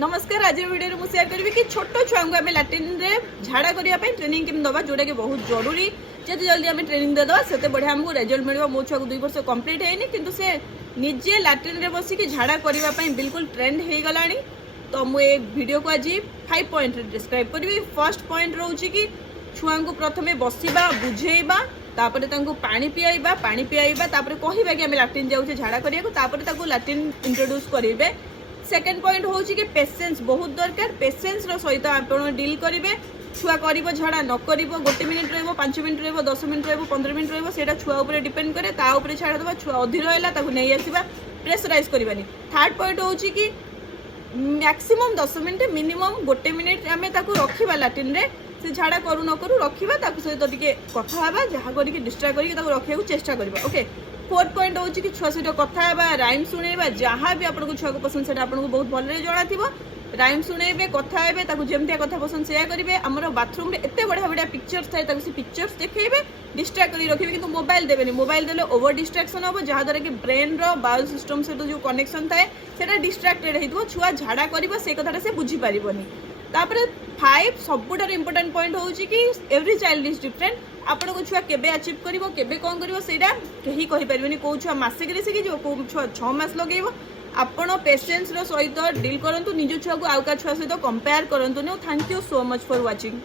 नमस्कार। आज वीडियो में शेयर करी कि छोट छुआ को आम लाट्रिन में झाड़ा करने ट्रेनिंग केमी दवा जोटा कि बहुत जरूरी। जिते जल्दी आम ट्रेनिंग देदेवा से बढ़िया आमको रेजल्ट मिल। मो छुआ को 2 वर्ष कंप्लीट है कि से निजे लाट्रिन में बसिक झाड़ा करने बिल्कुल ट्रेंड हो गला। तो मुझे वीडियो को आज 5 पॉइंट डिस्क्राइब करी। फर्स्ट पॉइंट रोचे कि छुआ को प्रथम बसवा बुझेबा तापर पानी पियाइबा तापर कहवा कि आम लाट्रिन जाऊे झाड़ा करने लाट्रिन इंट्रोड्यूस करेंगे। सेकेंड पॉइंट हूँ कि पेसेंस बहुत दरकार। पेसेंस सहित आप डील करेंगे। छुआ कर झड़ा न कर 1 मिनिट रहा 5 मिनिट रहा 10 मिनिट रहा 15 मिनिट रहा से छुआ उपर डिपेंड करे छाड़ देवा। छुआ अधीर है नहीं आसवा प्रेसराइज करवानी। थर्ड पॉइंट हूँ कि मैक्सिमम 10 मिनिट मिनिमम 1 मिनिट आम रखा लाट्रिन रे से झाड़ा करू न करू रखा सहित टे कथा जहाँ करके डिस्ट्रा करके रखा चेष्टा करवा। ओके। फोर्थ पॉइंट हूँ कि छुआ सहित कथा राइम शुणेबा जहाँ भी आपको छुआ को पसंद से आपको बहुत भल जना थी। राइम शुणेबे कथा हे जमती कथा पसंद से करेंगे। आमर बाथरूम में एत बढ़िया बढ़िया पिक्चर्स थाए से पिक्चर्स देखिए डिस्ट्राक्ट कर रखिए कि मोबाइल देवेनि। मोबाइल देले ओवर डिस्ट्राक्शन हम जहाँद्वारा कि ब्रेन बायो सिस्टम सहित जो कनेक्शन थाए से डिस्ट्राक्टेड हो छुआ झाड़ा कर से कथा से बुझीपार। तापर 5 सबुठ इम्पोर्टाट पॉइंट हूँ कि एवरी चाइल्ड इज डिफरेंट। आपण को छुआ केबे अचीव करिवो केबे कौन करिवो सेटा कहीं कहि परिबेनी। को छुआ मासिक रे सिखि जो को छुआ 6 मास लगेइबो। आपण पेशेंस रो सहित डील करंतु। निज छुआ को आउका छुआ सहित कंपेयर करंतु। Thank you so much for watching.